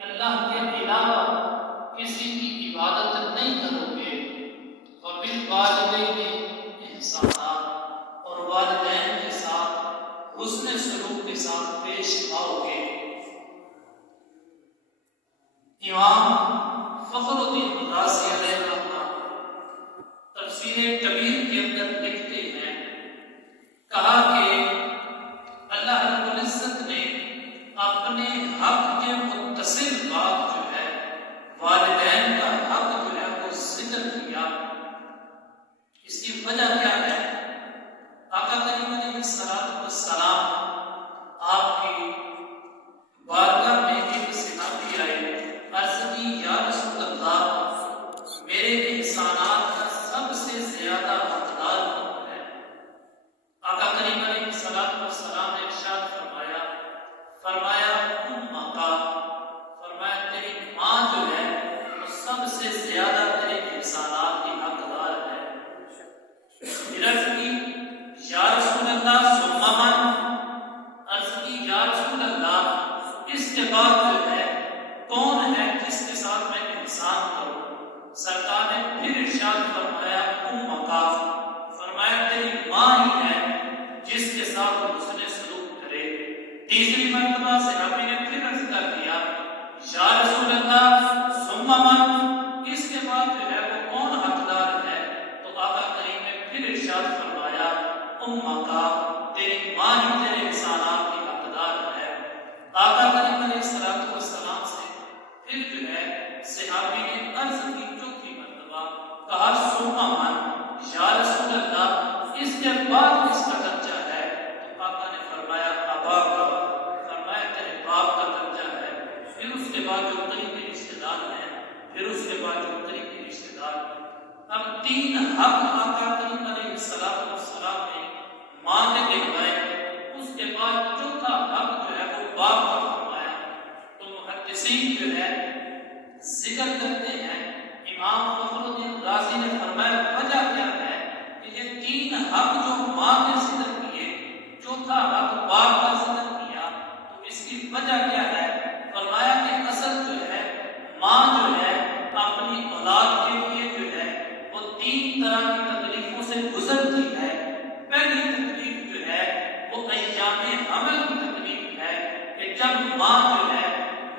اللہ کے علاوہ کسی کی عبادت نہیں کرو گے، وبالوالدین احسانا، اور والدین کے ساتھ حسن سلوک کے ساتھ پیش آؤ گے۔ امام فخر الدین رازی علیہ رحمہ تفسیر کبیر کے اندر لکھتے ہیں، کہا کہ اللہ رب العزت نے اپنے حق کے متصل بات جو ہے والدین کا حق جو ہے وہ ذکر کیا۔ اس کی وجہ کیا ہے؟ آقا کریم علیہ السلام آپ کی بارگاہ میں ایک صحابی آئے، عرض کی یا رسول اللہ، میرے احسانات کا سب سے زیادہ حقدار کون ہے؟ آقا کریم علیہ السلام نے ارشاد فرمایا امک، فرمایا تیری ماں جو ہے وہ سب سے زیادہ تیرے احسانات کی حقدار ہے۔ عرض کی یا رسول اللہ ثم من، عرض کی یا رسول اللہ اس کے بعد جو ہے کون ہے جس کے ساتھ میں احسان کروں؟ سرکار نے پھر ارشاد فرمایا امک، فرمایا تیری ماں ہی ہے جس کے ساتھ وہ حسن سلوک کرے۔ تیسری مرتبہ صحابی نے پھر عرض کر دیا یا رسول اللہ ثم من، اس کے بعد جو ہے وہ کون حقدار ہے؟ تو آقا کریم نے پھر ارشاد فرمایا امک، تیری ماں ہی تیرے احسانات کی حقدار ہے۔ آقا کریم علیہ السلام سے پھر جو ہے صحابی نے عرض کی چوتھی مرتبہ، کہا ثم من، یا رسول اللہ اس کے بعد کس کا درجہ ہے؟ تو آقا نے فرمایا ابا کا، فرمایا تیرے باپ کا درجہ ہے۔ پھر اس کے بعد جو قریبی رشتہ دار ہیں، پھر اس کے بعد جو قریبی رشتہ دار۔ اب تین حق آقا کریم علیہ السلام نے ماں نے دکھائے، اس کے بعد چوتھا حق جو ہے وہ باپ کا فرمایا۔ تو محدثین جو ہے ذکر کرتے ہیں، امام فخر الدین رازی نے فرمایا وجہ کیا ہے کہ یہ تین حق جو ماں نے ذکر کیے، چوتھا حق باپ کا ذکر کیا، تو اس کی وجہ کیا ہے؟ فرمایا کہ اصل جو ہے ماں جو ہے اپنی اولاد کے لیے جو ہے وہ تین طرح کی تکلیفوں سے گزرتی ہے۔ پہلی تکلیف جو ہے وہ ایام حمل کی تکلیف ہے کہ جب ماں جو ہے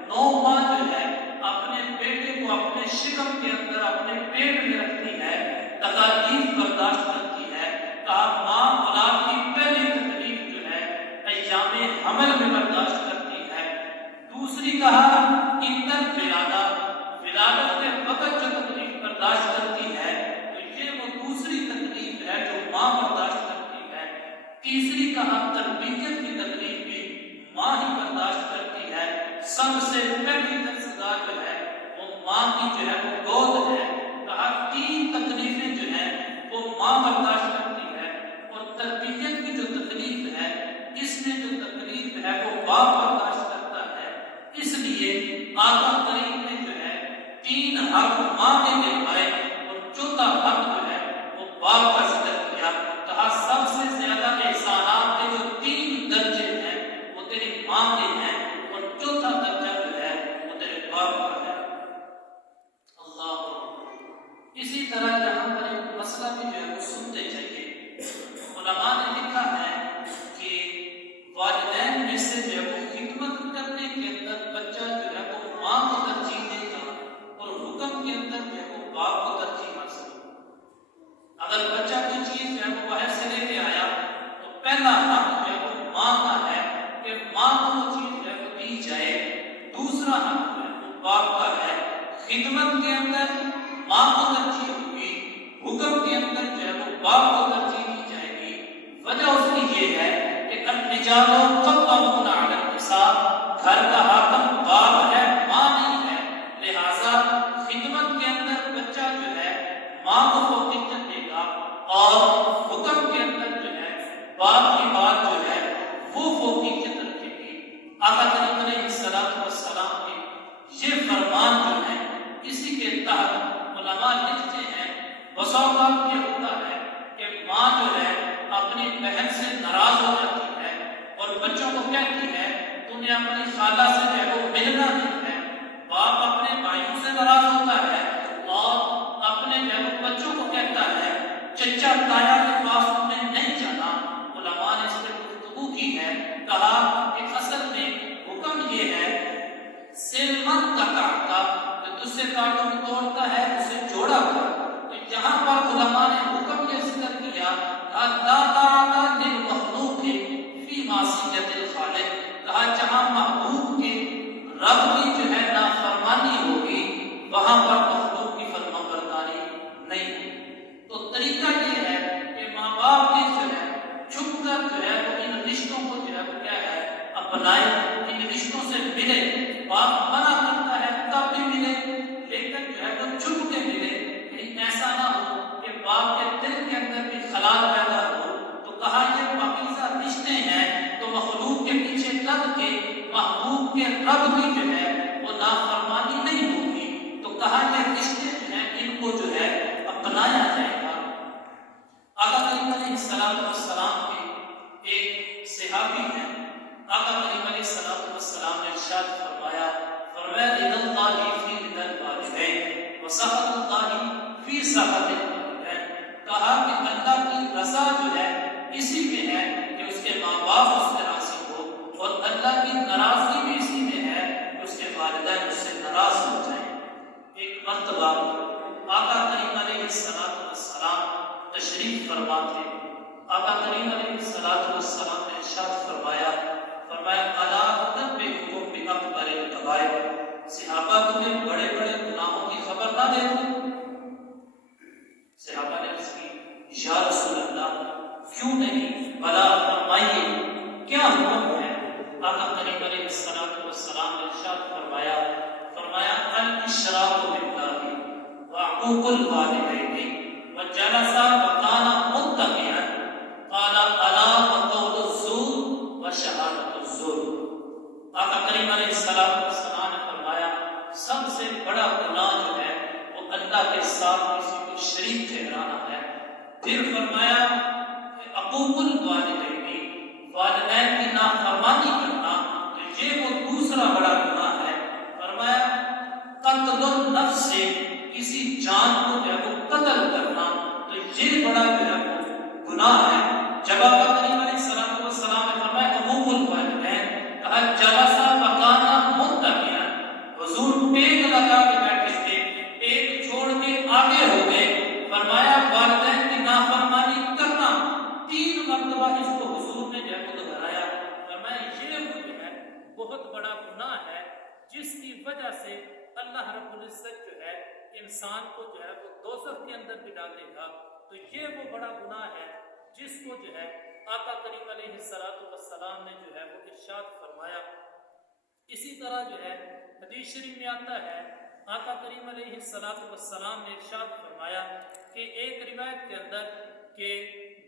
نو ماہ جو ہے اپنے بیٹے کو اپنے شکم کے اندر اپنے پیٹ میں رکھتی ہے، تکالیف برداشت کرتی ہے۔ کہا ماں اولاد کی پہلی تکلیف جو ہے ایام حمل میں برداشت کرتی ہے۔ دوسری کہا ولادت کے وقت جو تکلیف برداشت کرتی ہے، تو یہ وہ دوسری تکلیف ہے جو ماں برداشت کرتی ہے۔ تیسری کہا تربیت کی تکلیف بھی ماں ہی برداشت کرتی ہے۔ سب سے پہلی درسگاہ جو ہے وہ ماں کی جو ہے وہ گود ہے۔ کہا تین تکلیفیں جو ہیں وہ ماں برداشت کرتی ہے، اور تربیت کی جو تکلیف ہے اس میں جو تکلیف ہے وہ باپ برداشت کرتا ہے۔ اس لیے آقا کریم نے جو ہے تین حق ماں کے دکھائے اور چوتھا حق جو ہے وہ باپ کا ذکر کیا۔ کہا سب سے زیادہ احسانات کے جو تین درجے ہیں وہ تیری ماں کے ہیں، اور چوتھا درجہ جو ہے وہ تیرے باپ کا ہے۔ اللہ، اسی طرح یہاں پر ایک مسئلہ بھی جو ہے وہ سنتے چاہیے۔ علماء نے لکھا ہے کہ والدین میں سے جو ہے وہ خدمت کرنے کے اندر بچہ جو ہے وہ ماں کو ترجیح دے گا، اور حکم کے اندر جو ہے وہ باپ کو ترجیح حاصل ہوگا۔ اگر بچہ کوئی چیز جو ہے وہ باہر سے لے کے آیا تو پہلا حق جو ہے وہ ماں کا ہے کہ ماں کو وہ چیز جو ہے وہ دی جائے۔ دوسرا حق جو ہے وہ باپ کا ہے، خدمت کے اندر ماں کو ترجیح ہوگی، حکم کے اندر جو ہے وہ باپ کو ترجیح دی جائے گی۔ وجہ اس کی یہ ہے کہ الرجال قوامون علی النساء، گھر کا حاکم باپ ہے، ماں نہیں ہے، لہذا خدمت کے اندر بچہ جو ہے ماں کو فوقیت دے گا، اور حکم کے اندر جو ہے باپ کی بات جو ہے وہ فوقیت رکھے گی۔ آقا کریم علیہ السلام کے یہ فرمان جو ہے اسی کے تحت علماء لکھتے ہیں، بسا اوقات یہ ہوتا ہے کہ ماں جو ہے اپنی بہن سے ناراض ہو جاتی ہے اور بچوں کو کہتی ہے تمہیں اپنی خالہ سے جو ہے وہ ملنا نہیں ہے، سلمن کا کاٹتا تو تجھ سے کانٹوں کو توڑتا ہے اسے جوڑا کر۔ تو یہاں پر علماء نے حکم یہ ذکر کیا لا طاعۃ للمخلوق فی معصیۃ الخالق، کہا جہاں محبوب کے رب کی جو ہے نافرمانی ہوگی وہاں پر مخلوق کی فرما برداری نہیں ہوگی۔ تو طریقہ یہ ہے کہ ماں باپ کے جو ہے چھپ کر جو ہے وہ ان رشتوں کو جو ہے وہ کیا ہے اپنائے، ان رشتوں سے ملے۔ باپ منع کرتا ہے تب بھی ملے، لیکن جو ہے وہ چھپ کے ملے، کہیں ایسا نہ ہو کہ باپ کے دل کے اندر بھی خلال پیدا ہو۔ تو کہا یہ پاکیزہ رشتے ہیں تو مخلوق کے پیچھے لگ کے محبوب کے رب کی جو ہے وہ نافرمانی نہیں ہوگی۔ تو کہا یہ رشتے جو ہیں ان کو جو ہے اپنایا جائے گا۔ آقا کریم علیہ السلام کے ایک صحابی ہیں، آقا کریم علیہ السلام نے ارشاد فرمایا رضا اللہ فی رضا الوالدین وسخط اللہ فی سخط الوالدین، کہا کہ اللہ کی رضا جو ہے اسی میں ہے کہ اس کے ماں باپ اس سے راضی ہو، اور اللہ کی ناراضگی بھی اسی میں ہے کہ اس کے والدین اس سے ناراض ہو جائیں۔ ایک مرتبہ آقا کریم علیہ السلام تشریف فرما تھے، آقا کریم علیہ السلام نے ارشاد فرمایا الا انبئکم باکبر الکبائر، صحابہ تمہیں بڑے بڑے گناہوں کی خبر نہ دے دوں؟ صحابہ نے عرض کی یا رسول اللہ کیوں نہیں، بلا فرمائیے کیا حکم ہے؟ آقا کریم علیہ السلام نے ارشاد فرمایا الاشراک باللہ وعقوق الوالدین وجلس وکان متقیا قال الا وقول الزور وشہادۃ الزور۔ آقا کریم علیہ السلام نے فرمایا سب سے بڑا گناہ جو ہے وہ اللہ کے ساتھ کسی کو شریک ٹھہرانا ہے۔ پھر فرمایا کہ عقوق الوالدین، والدین کی نافرمانی کرنا، تو یہ وہ دوسرا بڑا گناہ ہے۔ فرمایا قتل النفس، سے کسی جان کو جو ہے وہ قتل کرنا، تو یہ بڑا جو ہے وہ گناہ ہے۔ جب آقا کریم علیہ السلام نے فرمایا عقوق الوالدین، کہا جلسا وکانا متقیا، حضور ٹیک لگا کے بیٹھے تھے، ٹیک چھوڑ کے آگے ہو گئے۔ فرمایا والدین کی نافرمانی کرنا، 3 مرتبہ اس کو حضور نے جو ہے وہ دہرایا۔ فرمایا یہ وہ جو ہے بہت بڑا گناہ ہے جس کی وجہ سے اللہ رب العزت جو ہے انسان کو جو ہے وہ دوزخ کے اندر بھی ڈالے گا۔ تو یہ وہ بڑا گناہ ہے جس کو جو ہے آقا کریم علیہ السلام نے جو ہے وہ ارشاد فرمایا۔ اسی طرح جو ہے حدیث شریف میں آتا ہے آقا کریم علیہ السلام نے ارشاد فرمایا کہ ایک روایت کے اندر کہ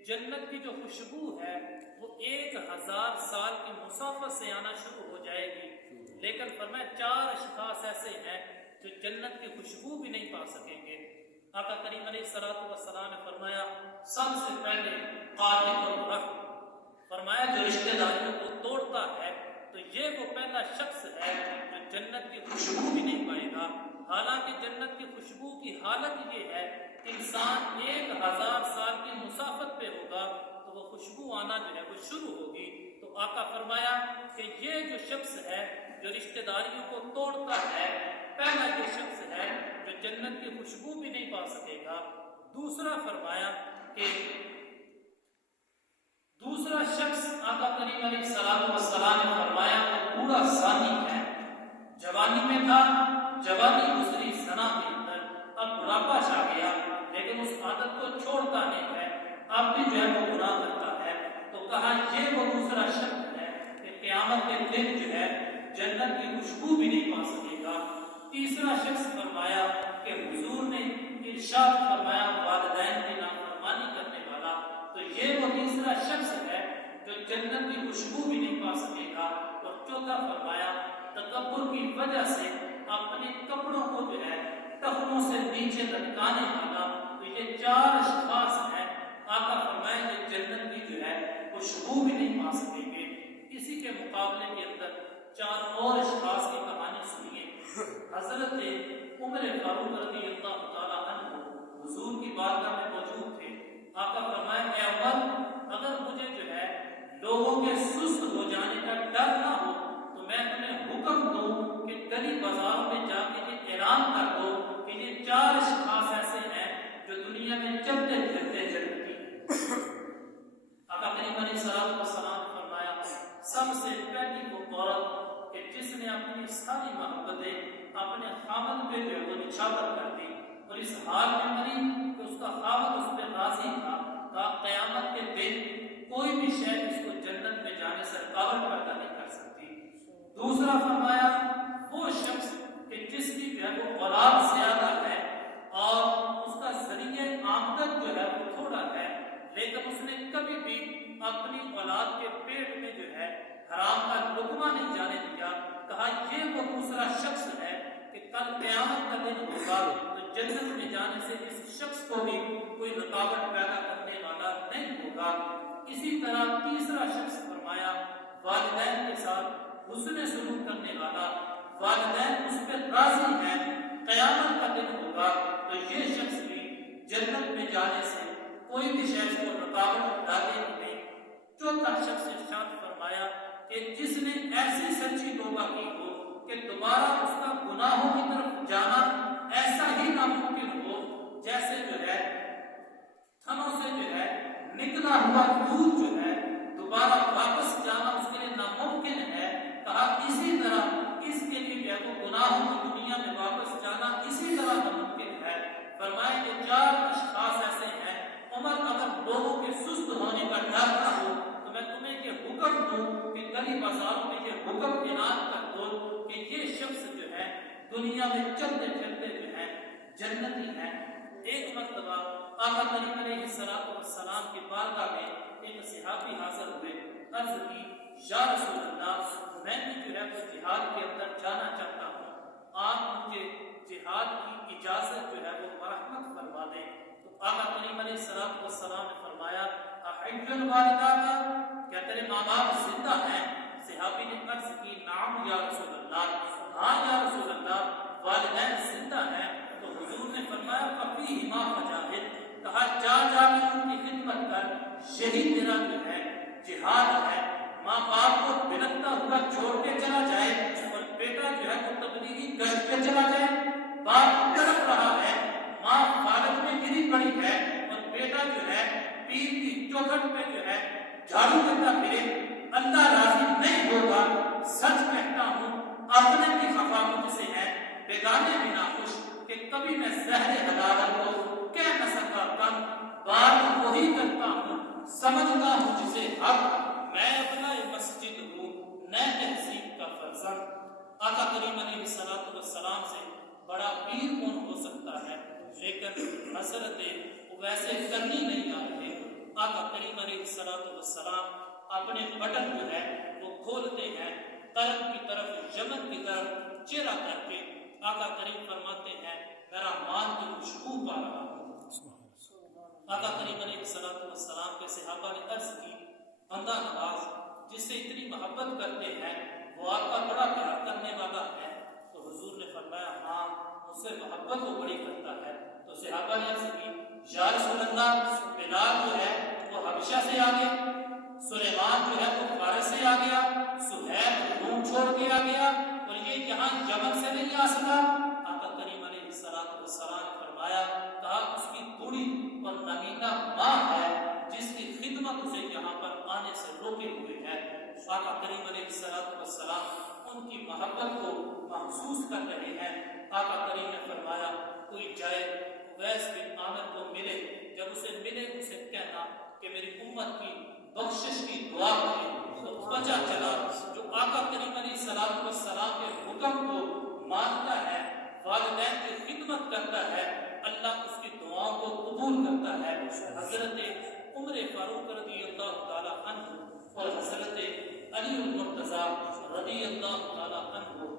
جنت کی جو خوشبو ہے وہ 1000 سال کی مسافت سے آنا شروع ہو جائے گی، لیکن فرمایا 4 اشخاص ایسے ہیں جو جنت کی خوشبو بھی نہیں پا سکیں گے۔ آقا کریم علیہ السلام نے فرمایا سب سے پہلے قاطع الرحم، فرمایا جو رشتہ داریوں کو توڑتا ہے تو یہ وہ پہلا شخص ہے جو جنت کی خوشبو بھی نہیں پائے گا۔ حالانکہ جنت کی خوشبو کی حالت یہ ہے انسان 1000 سال کی مسافت پہ ہوگا تو وہ خوشبو آنا جو ہے وہ شروع ہوگی۔ تو آقا فرمایا کہ یہ جو شخص ہے جو رشتہ داریوں کو توڑتا ہے، پہلا یہ شخص ہے جو جنت کی خوشبو بھی نہیں پا سکے گا۔ دوسرا فرمایا کہ دوسرا شخص آقا کریم علیہ السلام نے فرمایا وہ بوڑھا زانی ہے، جوانی میں تھا، جوانی گزری زنا کے اندر، اب بڑھاپا چھا گیا لیکن اس عادت کو چھوڑتا نہیں ہے، اب بھی جو ہے وہ گناہ کرتا ہے۔ تو کہا یہ وہ دوسرا شخص ہے کہ قیامت کے دن جو ہے جنت کی خوشبو بھی نہیں پا سکے گا۔ تیسرا شخص فرمایا کہ حضور نے ارشاد فرمایا والدین کی نافرمانی کرنے والا، تو یہ وہ تیسرا شخص ہے جو جنت کی خوشبو بھی نہیں پا سکے گا۔ اور چوتھا فرمایا تکبر کی وجہ سے اپنے کپڑوں کو جو ہے ٹخنوں سے نیچے لٹکانے والا، تو یہ 4 اشخاص ہیں۔ آقا فرمایا کہ جنت کی جو ہے خوشبو بھی نہیں پا سکیں گے۔ اسی کے مقابلے کے اندر 4 اور اشخاص کی کہانی سنیے۔ حضرت عمر فاروق رضی اللہ تعالیٰ عنہ حضور کی بارگاہ میں موجود تھے۔ آقا فرمایا اے عمر، اگر مجھے جو ہے لوگوں کے سست ہو جانے کا ڈر نہ ہو تو میں تمہیں حکم دوں کہ گلی اپنے خاوند پہ جو ہے وہ نچھاور کر دی اور اس حال میں مری کہ اس کا خاوند اس پہ راضی تھا تا قیامت کے دن کوئی بھی شے اس کو جنت میں جانے سے رکاوٹ پیدا نہیں کر سکتی۔ دوسرا فرمایا وہ شخص کہ جس کی جو ہے وہ اولاد زیادہ ہے اور اس کا ذریعہ آمدن جو ہے وہ تھوڑا ہے، لیکن اس نے کبھی بھی اپنی اولاد کے پیٹ میں جو ہے حرام کا لقمہ نہیں جانے دیا، کہا یہ وہ دوسرا شخص ہے کہ کل قیامت کا دن ہوگا تو جنت میں جانے سے اس شخص کو بھی کوئی رکاوٹ پیدا کرنے والا نہیں ہوگا۔ اسی طرح تیسرا شخص فرمایا والدین کے ساتھ حسن سلوک کرنے والا، والدین اس پہ راضی ہیں، قیامت کا دن ہوگا تو یہ شخص بھی جنت میں جانے سے کوئی بھی شخص کو رکاوٹ ڈالے نہیں۔ چوتھا شخص ارشاد فرمایا کہ جس نے ایسی سچی توبہ کی ہو کہ دوبارہ اس کا گناہوں کی طرف جانا ایسا ہی ناممکن ہو جیسے جو ہے تھنوں سے جو ہے نکلا ہوا دودھ جو ہے دوبارہ واپس جانا اس کے لیے ناممکن ہے، کہا اسی طرح اس کے لیے جو ہے وہ گناہوں کی دنیا میں واپس جانا اسی طرح ناممکن ہے۔ فرمائے کہ 4 اشخاص ایسے ہیں، عمر اگر لوگوں کے سست ہونے کا ڈر نہ ہو تو میں تمہیں یہ حکم دوں کہ گلی بازاروں میں یہ حکم اعلان کر دو کہ یہ شخص جو ہے دنیا میں چلتے پھرتے جو ہے جنتی ہیں۔ ایک مرتبہ آقا کریم علیہ السلام کی بارگاہ میں ایک صحابی حاضر ہوئے، عرض کی یا رسول اللہ میں بھی جو ہے وہ جہاد کے اندر جانا چاہتا ہوں، آپ مجھے جہاد کی اجازت جو ہے وہ مرحمت فرما دیں۔ تو آقا کریم علیہ السلام نے فرمایا احج الوالدان، کیا تیرے ماں باپ زندہ ہیں؟ صحابی نے عرض کی نعم یا رسول اللہ، ہاں یا رسول اللہ والدین زندہ ہیں۔ تو حضور نے فرمایا ففیہما فجاہد، کہا جا جا کر ان کی خدمت کر، یہی تیرا جو ہے جہاد ہے۔ ماں باپ کو بلکتا ہوا چھوڑ کے چلا جائے اور بیٹا جو ہے وہ تبلیغی گشت پہ چلا جائے، باپ تڑپ رہا ہے، ماں فارغ میں گری پڑی ہے اور بیٹا جو ہے پیر کی چوکھٹ پہ جو ہے جھاڑو دیتا پھرے، اللہ راضی نہیں ہوگا۔ سچ کہتا ہوں اپنے بھی خفا مجھ سے ہے، بیگانے بھی ناخوش کہ کبھی میں زہر حلاوت کو کہہ نہ سکا کم، بات وہی کرتا ہوں سمجھتا ہوں جسے حق، میں اپنا مسجد ہوں نئے تہذیب کا فرزند۔ آقا کریم علیہ السلام سے بڑا پیر کون ہو سکتا ہے، لیکن حضرت ویسے کرنی نہیں آ رہے۔ آقا کریم علیہ السلام اپنے بٹن جو ہے وہ کھولتے ہیں، طرف کی طرف یمن کی طرف چہرہ کر کے آقا کریم فرماتے ہیں میرا مال کی خوشبو پا رہا ہوں۔ آقا کریم علیہ السلام کے صحابہ نے عرض کی بندہ نواز جس سے اتنی محبت کرتے ہیں وہ آپ کا بڑا پیار کرنے والا ہے؟ تو حضور نے فرمایا ہاں مجھ سے محبت وہ بڑی کرتا ہے۔ تو صحابہ نے عرض کی یا رسول اللہ بلال جو ہے وہ حبشہ سے آ گیا، سلیمان جو ہے وہ فارس سے آ گیا، سہیل روم چھوڑ کے آ گیا اور یہ یہاں یمن سے نہیں آ سکا۔ آقا کریم علیہ السلام نے فرمایا کہا اس کی بوڑھی اور نمینہ ماں ہے جس کی خدمت اسے یہاں پر آنے سے روکے ہوئے ہے۔ آقا کریم علیہ السلام ان کی محبت کو محسوس کر رہے ہیں۔ آقا کریم نے فرمایا کوئی جائے اویس بن عامر کو ملے، جب اسے ملے اسے کہنا کہ میری امت کی بخشش کی دعا کرے۔ تو بچا چلا جو آقا کریم علیہ السلام کے حکم کو مانتا ہے، والدین کی خدمت کرتا ہے، اللہ اس کی دعاؤں کو قبول کرتا ہے۔ حضرت عمر فاروق رضی اللہ تعالیٰ عنہ اور حضرت علی المرتضیٰ رضی اللہ تعالیٰ عنہ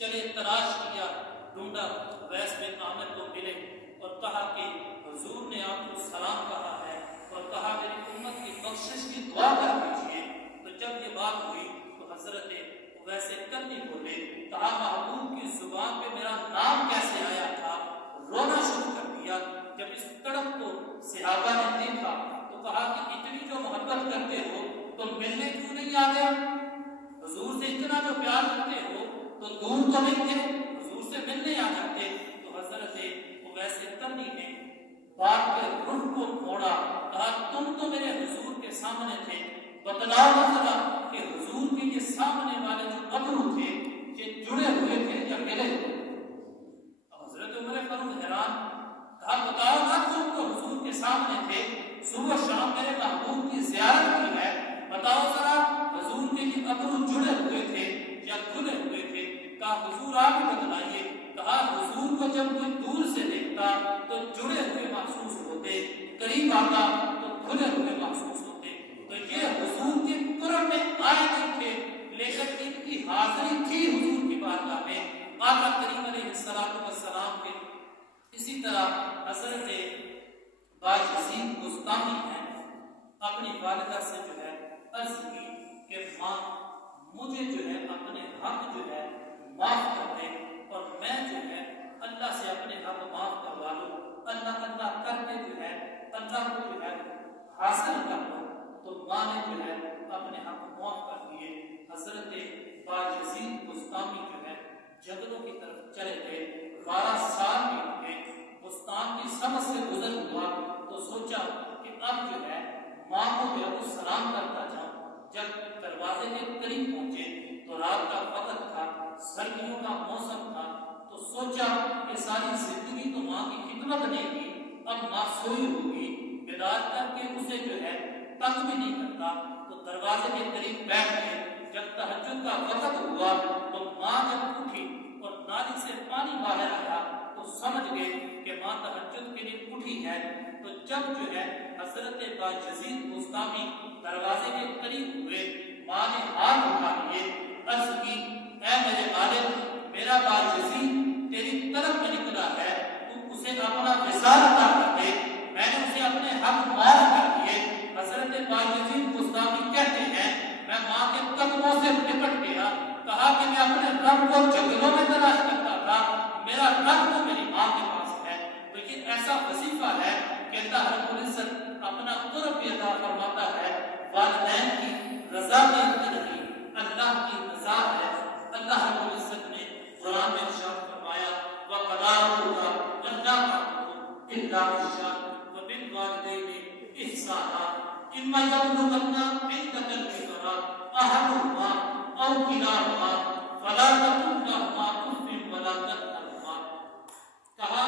چلے تلاش کیا، ڈھونڈا، اویس بن عامر کو ملے اور کہا کہ حضور نے آپ کو سلام کہا ہے اور کہا میری امت کی بخشش کی دعا کر دیجیے۔ تو جب یہ بات ہوئی تو حضرت اویس کرنی بولے، کہا محبوب کی زبان پہ میرا نام کیسے آیا تھا، رونا شروع کر دیا۔ جب اس تڑپ کو صحابہ نے دیکھا تو کہا کہ اتنی جو محبت کرتے ہو تو ملنے کیوں نہیں آ گئے؟ حضور سے اتنا جو پیار کرتے ہو تو دور تو نہیں تھے، حضور سے ملنے آ جاتے۔ تو حضرت اویس کرنی نے بات کے رخ کو موڑا، کہا تم تو میرے حضور کے سامنے تھے، بتلاؤ ذرا کہ حضور کے یہ سامنے والے جو ابرو تھے یہ جڑے ہوئے تھے یا ملے ہوئے؟ حضور آپ ہی بتلائیے. کہا حضور کو جب کوئی دور سے دیکھتا تو جڑے ہوئے محسوس ہوتے، قریب آتا تو کھلے ہوئے محسوس ہوتے. تو یہ حضور کے قرب میں آئے نہیں تھے، لیکن ان کی حاضری تھی حضور کی بارگاہ میں. آقا کریم علیہ السلام کے اسی طرح حضرت باجزید بستامی ہیں، اپنی والدہ سے جو ہے عرض کی کہ ماں مجھے جو ہے اپنے حق جو ہے معاف کر دے، اور میں جو ہے اللہ سے اپنے حق معاف کروا لوں. اللہ اللہ کر کے جو ہے اللہ کو جو ہے حاصل کر لوں. تو ماں نے جو ہے اپنے حق معاف کر دیے. حضرت باجزید بستامی جو ہے جنگلوں کی طرف چلے گئے. 12 سال بیت گئے. بستان کی سمجھ سے گزر ہوا تو سوچا کہ اب جو ہے ماں کو جو ہے وہ سلام کرتا جاؤں. جب دروازے کے قریب پہنچے تو رات کا وقت تھا، سردیوں کا موسم تھا. تو سوچا کہ ساری زندگی تو ماں کی خدمت نہیں کی، اب ماں سوئی ہوگی، بیدار کر کے اسے جو ہے تنگ بھی نہیں کرتا. تو دروازے کے قریب بیٹھ گئے. جب تہجد کا وقت ہوا تو ماں جب اٹھی اور نالی سے پانی باہر آیا تو سمجھ گئے کہ ماں تہجد کے لیے اٹھی ہے. تو جب جو ہے حضرت باجزید بستامی دروازے کے قریب ہوئے، ماں نے ہاتھ اٹھا لیے، عرض کی اے میرے مالک، میرا باجزید تیری طرف میں نکلا ہے، تو اسے اپنا وصال عطا کر دے. میں نے اسے اپنے حق معاف کر دیے. حضرت باجزید بستامی کہتے ہیں میں ماں کے قدموں سے لپٹ گیا. کہا کہ میں اپنے رب کو جنگلوں میں تلاش کرتا تھا، میرا رب تو میری ماں کے پاس ہے. تو یہ ایسا وظیفہ ہے کہ اللہ رب العزت اپنا قرب بھی عطا فرماتا ہے. والدین کی رضا کے اندر ہی اللہ کی رضا ہے. اللہ رب العزت نے قرآن میں ارشاد فرمایا وَقَضَىٰ رَبُّكَ أَلَّا تَعْبُدُوا إِلَّا إِيَّاهُ وَبِالْوَالِدَيْنِ إِحْسَانًا إِمَّا يَبْلُغَنَّ عِندَكَ الْكِبَرَ أَحَدُهُمَا أَوْ كِلَاهُمَا فَلَا تَقُل لَّهُمَا أُفٍّ وَلَا تَنْهَرْهُمَا. کہا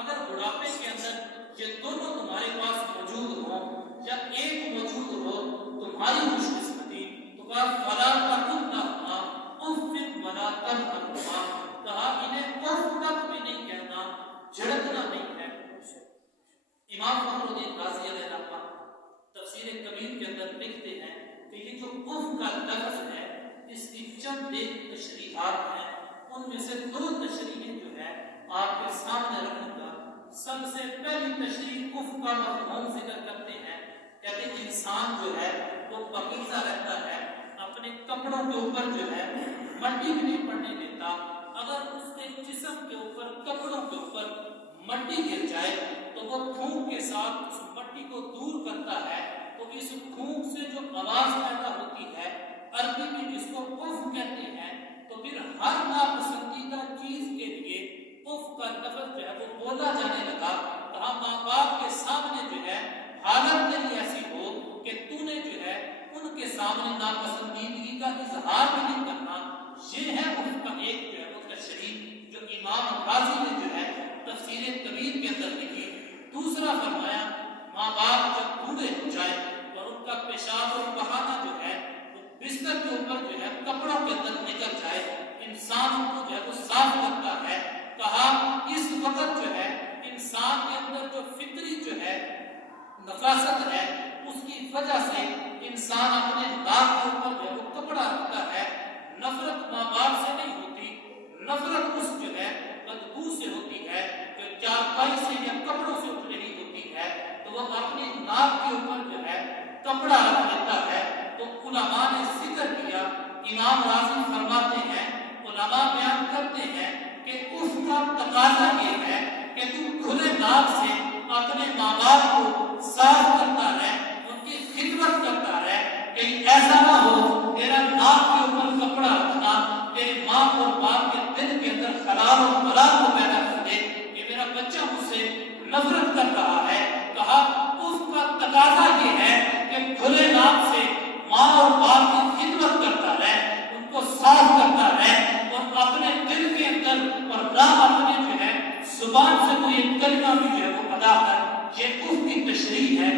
اگر بڑھاپے کے اندر یہ دونوں تمہارے پاس موجود ہوں یا ایک موجود ہو تمہاری خوش قسمتی، تو کہا فَلَا تَقُل لَّهُمَا أُفٍّ وَلَا تَنْهَرْهُمَا. کہا انہیں اف تک بھی نہیں کہنا، جھڑکنا نہیں ہے. امام فخر الدین رازی علیہ رحمہ تفسیر کبیر کے اندر لکھتے ہیں کہ یہ جو اف کا لفظ ہے اس کی چند ایک تشریحات ہیں. ان میں سے 2 تشریحیں جو ہے آپ کے سامنے رکھوں گا. سب سے پہلی تشریح اف کا مفہوم ذکر کرتے ہیں. کہتے ہیں انسان جو ہے وہ پاکیزہ رہتا ہے، اپنے کپڑوں کے اوپر جو ہے مٹی بھی نہیں پڑنے دیتا. اگر اس کے جسم کے اوپر کپڑوں کے اوپر مٹی گر جائے تو وہ پھونک کے ساتھ اس مٹی کو دور کرتا ہے. تو اس پھونک سے جو آواز پیدا ہوتی ہے عربی میں جس کو اف کہتے ہیں. تو پھر ہر ناپسندیدہ چیز کے لیے اف کا لفظ جو ہے وہ بولا جانے لگا. کہا ماں باپ کے سامنے جو ہے حالت تیری ایسی ہو کہ تو نے جو ہے ان کے سامنے ناپسندیدگی کا اظہار بھی نہیں کرنا. یہ ہے ان کا ایک جو ہے وہ تشریح جو امام غازی نے جو ہے تفسیر کبیر کے اندر لکھی. دوسرا فرمایا ماں باپ جب بوڑھے ہو جائیں اور ان کا پیشاب اور بہانا جو ہے وہ بستر کے اوپر جو ہے کپڑوں کے اندر نکل جائے، انسان ان کو جو ہے وہ صاف کرتا ہے. کہا اس وقت جو ہے انسان کے اندر جو فطری جو ہے نفاست ہے اس کی وجہ سے انسان اپنے ناک کے اوپر جو ہے وہ کپڑا رکھتا ہے. نفرت ماں باپ سے نہیں ہوتی، نفرت اس جو ہے بدبو سے ہوتی ہے جو چارپائی سے یا کپڑوں سے اٹھ رہی ہوتی ہے. تو وہ اپنے ناک کے اوپر جو ہے کپڑا رکھ لیتا ہے. تو علماء نے ذکر کیا، امام راضی فرماتے ہیں، علماء بیان کرتے ہیں کہ اس کا تقاضا یہ ہے کہ تم کھلے ناک سے اپنے ماں باپ کو صاف کرتا رہے، ان کی خدمت کرتا رہے. کہیں ایسا نہ ہو تیرا ناک کے اوپر کپڑا رکھنا تیرے ماں اور باپ کے دل کے اندر خراب اور بلا کو پیدا کر دے کہ میرا بچہ مجھ سے نفرت کر رہا ہے. کہا اس کا تقاضا یہ ہے کہ کھلے ناک سے ماں اور باپ کی خدمت کرتا رہے، ان کو صاف کرتا رہے، اور اپنے دل کے اندر اور نہ اپنے جو ہے زبان سے کوئی ایک کلمہ بھی جو ہے وہ ادا کر. یہ اس کی تشریح ہے.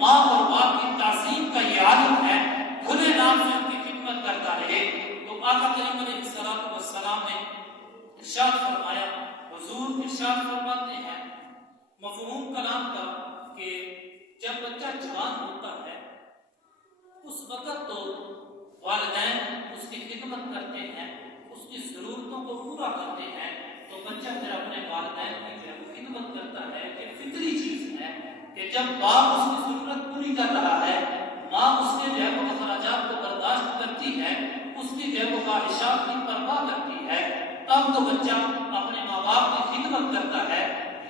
ماں اور باپ کی تعظیم کا یہ عادت ہے، کھلے نام سے ان کی خدمت کرتا رہے. تو آقا کریم علیہ السلام نے ارشاد فرمایا، حضور ارشاد فرماتے ہیں مفہوم کلام کا کہ جب بچہ جوان ہوتا ہے اس وقت تو والدین اس کی خدمت کرتے ہیں، اس کی ضرورتوں کو پورا کرتے ہیں، تو بچہ پھر اپنے والدین کی جو ہے خدمت کرتا ہے۔ یہ فطری چیز ہے کہ جب باپ اس کی ضرورت پوری کر رہا ہے، ماں اس کے جو ہے وہ اخراجات کو برداشت کرتی ہے، اس کی جو ہے وہ خواہشات کی پرواہ کرتی ہے، تب تو بچہ اپنے ماں باپ کی خدمت کرتا ہے۔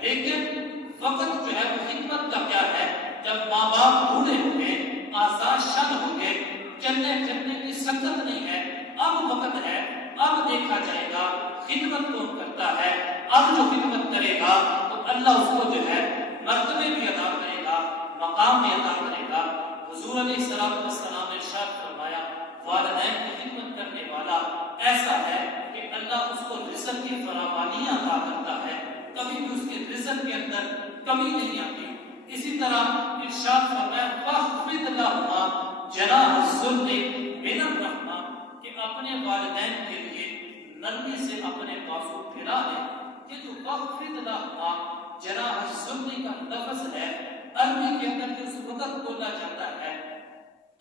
لیکن وقت جو ہے وہ خدمت کا کیا ہے، جب ماں باپ بوڑھے ہو گئے، آزاد شد ہو گئے، چلنے پھرنے کی سکت نہیں ہے، اب وقت ہے، اب دیکھا جائے گا خدمت کون کرتا ہے۔ اب جو خدمت کرے گا تو اللہ اس کو جو ہے مرتبے بھی عطا کرے گا، مقام بھی عطا کرے گا۔ حضور علیہ الصلوۃ والسلام نے ارشاد فرمایا، والدین کی خدمت کرنے والا ایسا ہے کہ اللہ اس کو رزق کی فراوانی عطا کرتا ہے، کبھی بھی اس کے رزق کے اندر کمی نہیں آتی۔ اسی طرح ارشاد فرمایا، فَاخْفِضْ لَهُمَا جَنَاحَ الذُّلِّ مِنَ الرَّحْمَةِ، کہ اپنے والدین کے لیے نرمی سے اپنے بازو پھیلا دیں۔ یہ جو فَاخْفِضْ لَهُمَا جَنَاحَ الذُّلِّ کا لفظ ہے، عربی کے اندر اس وقت بولا جاتا ہے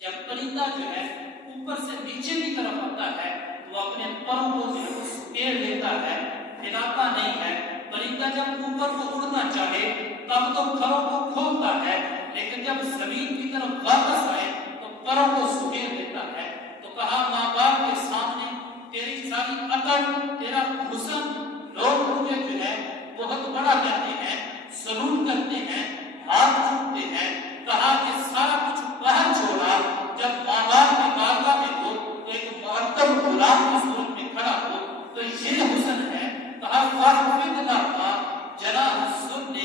جب پرندہ جو ہے اوپر سے نیچے کی طرف آتا ہے تو اپنے پروں کو جو ہے سکیڑ دیتا ہے، پھیلاتا نہیں ہے۔ پرندہ جب اوپر کو اڑنا چاہے تب تو پروں کو کھولتا ہے، لیکن جب زمین کی طرف واپس آئے تو پروں کو سکیڑ دیتا ہے۔ تو کہا ماں باپ کے سامنے تیری ساری عقل، تیرا حسن لوگ مجھے جو ہے بہت بڑا کہتے ہیں، سلوٹ کرتے ہیں، ہاتھ چومتے ہیں۔ کہا کہ سارا کچھ باہر چھوڑا، جب ماں باپ کی بارگاہ میں ہو تو ایک معطل غلام کی صورت میں کھڑا ہو تو یہ حسن ہے۔ کہا فَاخْفِضْ لَهُمَا جَنَاحَ الذُّلِّ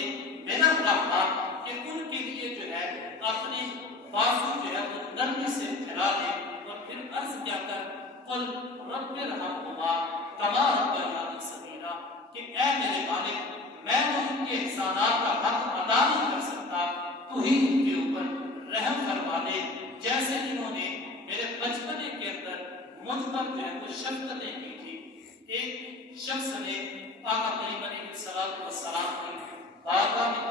مِنَ الرَّحْمَةِ، کہ ان کے لیے جو ہے اپنے بازو جو ہے وہ نرمی سے پھیلا دے، اور پھر عرض کیا کر قُلْ رَبِّ ارْحَمْهُمَا كَمَا رَبَّيَانِي صَغِيرًا، کہ اے میرے مالک، میں تو ان کے احسانات کا حق ادا نہیں کر سکتا، تو ہی ان کے اوپر رحم فرما دے جیسے انہوں نے میرے بچپنے کے اندر مجھ پر جو ہے وہ شفقتیں کی تھی۔ ایک شخص نے آقا کریم علیہ الصلوۃ والسلام کی بارگاہ میں